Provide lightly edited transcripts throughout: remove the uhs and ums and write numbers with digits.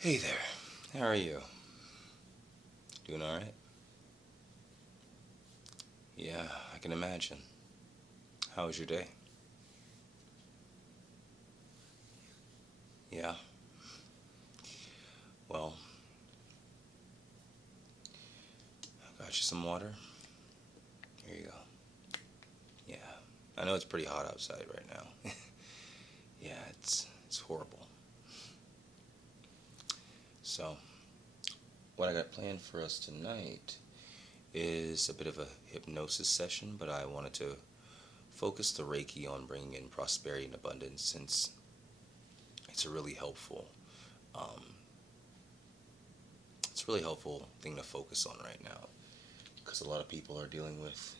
Hey there, how are you? Doing alright? Yeah, I can imagine. How was your day? Yeah, well, I got you some water. Here you go. Yeah, I know it's pretty hot outside right now. Yeah, it's horrible. So, what I got planned for us tonight is a bit of a hypnosis session, but I wanted to focus the Reiki on bringing in prosperity and abundance since it's a really helpful, um, it's a really helpful thing to focus on right now because a lot of people are dealing with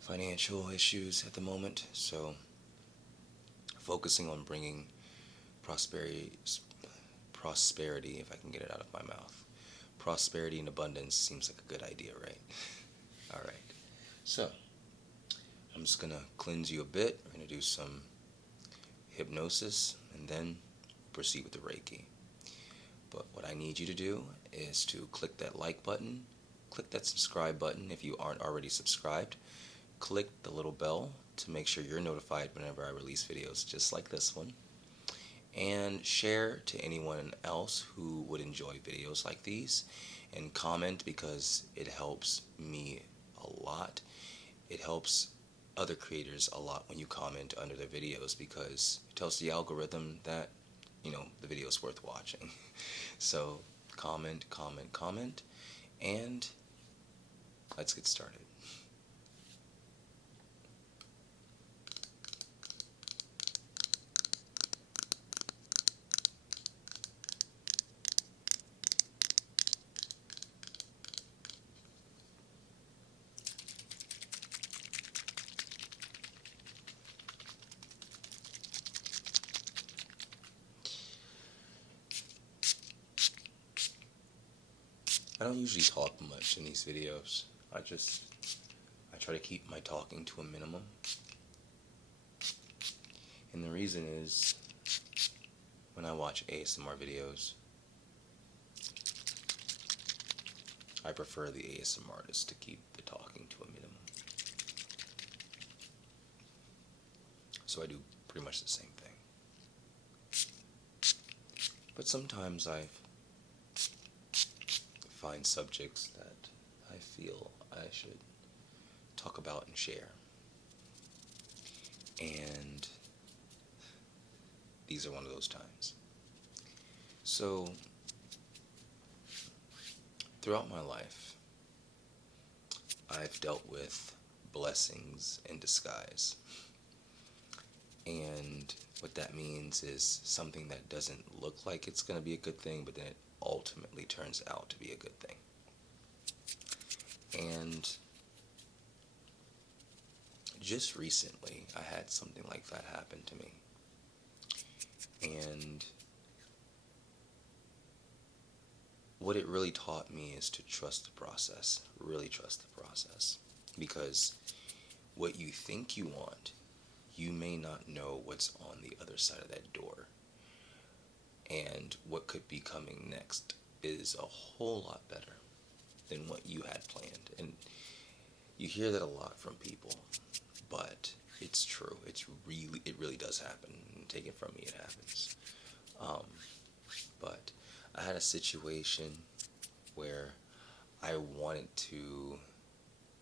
financial issues at the moment. So, focusing on bringing prosperity, prosperity, if I can get it out of my mouth, prosperity and abundance seems like a good idea, right? All right. So, I'm just gonna cleanse you a bit. We're gonna do some hypnosis, and then proceed with the Reiki. But what I need you to do is to click that like button, click that subscribe button if you aren't already subscribed, click the little bell to make sure you're notified whenever I release videos just like this one, and share to anyone else who would enjoy videos like these, and comment because it helps me a lot. It helps other creators a lot when you comment under their videos because it tells the algorithm that the video is worth watching. So comment, comment, comment, and let's get started. I don't usually talk much in these videos. I try to keep my talking to a minimum. And the reason is when I watch ASMR videos, I prefer the ASMR artist to keep the talking to a minimum. So I do pretty much the same thing. But sometimes I find subjects that I feel I should talk about and share. And these are one of those times. So, throughout my life, I've dealt with blessings in disguise. And what that means is something that doesn't look like it's going to be a good thing, but then it ultimately turns out to be a good thing. And just recently, I had something like that happen to me. And what it really taught me is to trust the process, really trust the process. Because what you think you want, you may not know what's on the other side of that door. And what could be coming next is a whole lot better than what you had planned. And you hear that a lot from people, but it's true. It really does happen. Take it from me, it happens. Um, but I had a situation where I wanted to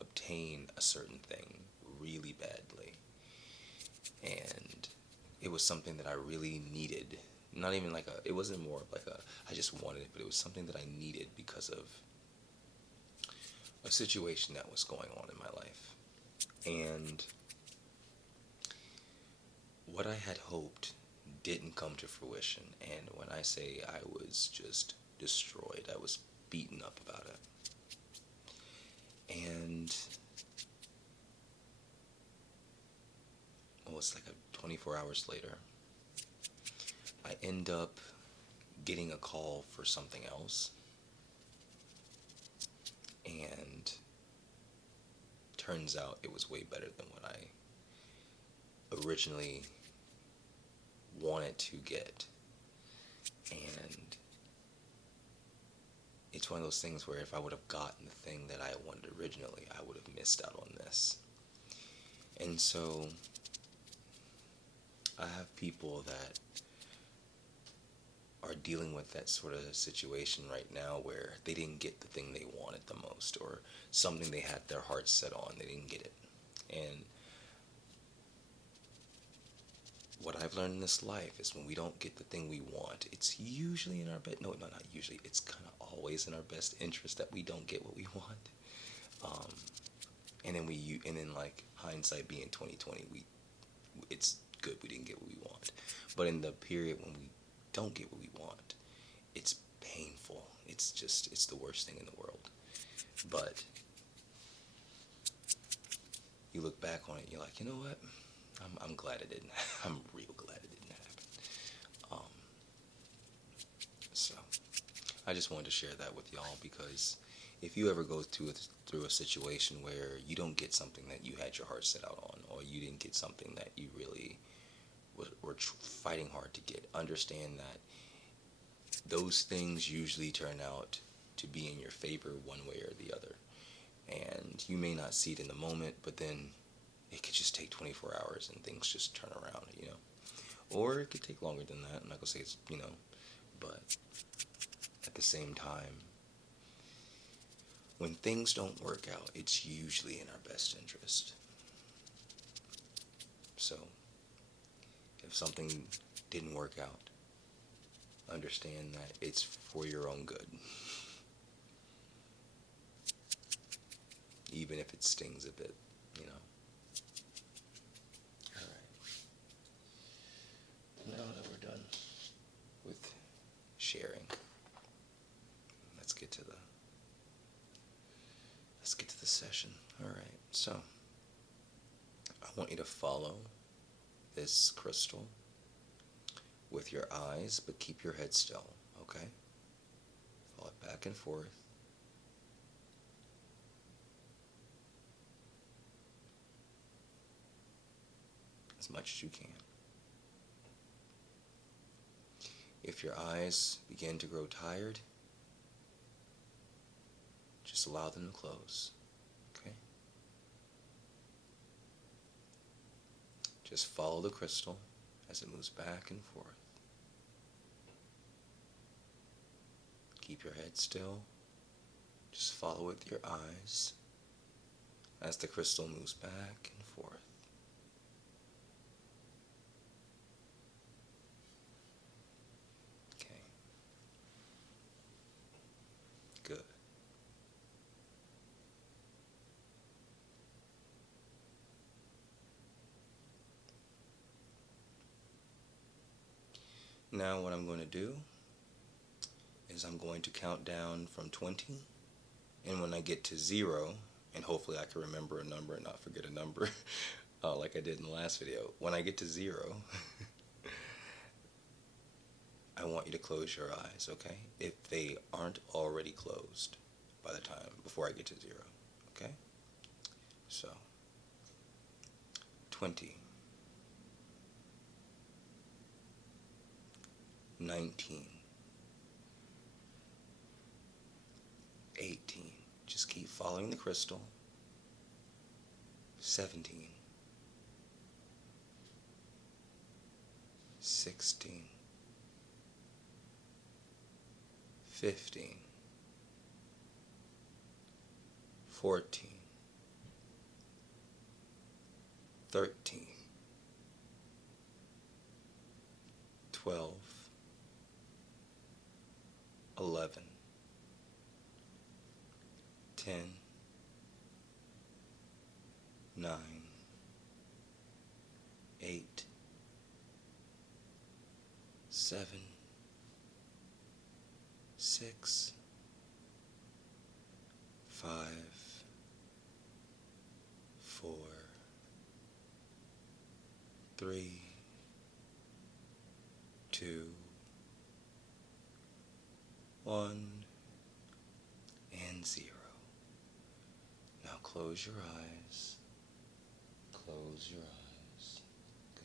obtain a certain thing really badly, and it was something that I really needed. Not even like it wasn't more of like I just wanted it, but it was something that I needed because of a situation that was going on in my life. And what I had hoped didn't come to fruition. And when I say I was just destroyed, I was beaten up about it. And it was like 24 hours later, I end up getting a call for something else. And turns out it was way better than what I originally wanted to get. And it's one of those things where if I would have gotten the thing that I wanted originally, I would have missed out on this. And so I have people that are dealing with that sort of situation right now where they didn't get the thing they wanted the most, or something they had their heart set on, they didn't get it. And what I've learned in this life is when we don't get the thing we want, it's usually in our best, no, not usually, it's kind of always in our best interest that we don't get what we want. Um, and then like hindsight being 2020, it's good we didn't get what we want. But in the period when we don't get what we want, it's painful. It's the worst thing in the world. But you look back on it, you're like, you know what? I'm glad it didn't. I'm real glad it didn't happen. Um, so I just wanted to share that with y'all, because if you ever go through a situation where you don't get something that you had your heart set out on, or you didn't get something that you really were fighting hard to get, understand that those things usually turn out to be in your favor one way or the other. And you may not see it in the moment, but then it could just take 24 hours and things just turn around, you know. Or it could take longer than that. I'm not going to say it's, you know, but at the same time, when things don't work out, it's usually in our best interest. So, if something didn't work out, understand that it's for your own good. Even if it stings a bit, you know. Alright. Now that we're done with sharing, let's get to the session. Alright, so I want you to follow this crystal with your eyes, but keep your head still, okay? Follow it back and forth. As much as you can. If your eyes begin to grow tired, just allow them to close, okay? Just follow the crystal as it moves back and forth. Keep your head still. Just follow with your eyes as the crystal moves back and forth. Okay. Good. Now what I'm going to do is I'm going to count down from 20, and when I get to 0, and hopefully I can remember a number and not forget a number like I did in the last video. When I get to 0, I want you to close your eyes, okay? If they aren't already closed by the time, before I get to 0, okay? So, 20, 19, 18, just keep following the crystal, 17, 16, 15, 14, 13, 12, 11, 10, 9, 8, 7, 6, 5, 4, 3, 2, 1, and 0. Now close your eyes. Close your eyes. Good.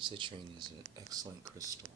Citrine is an excellent crystal.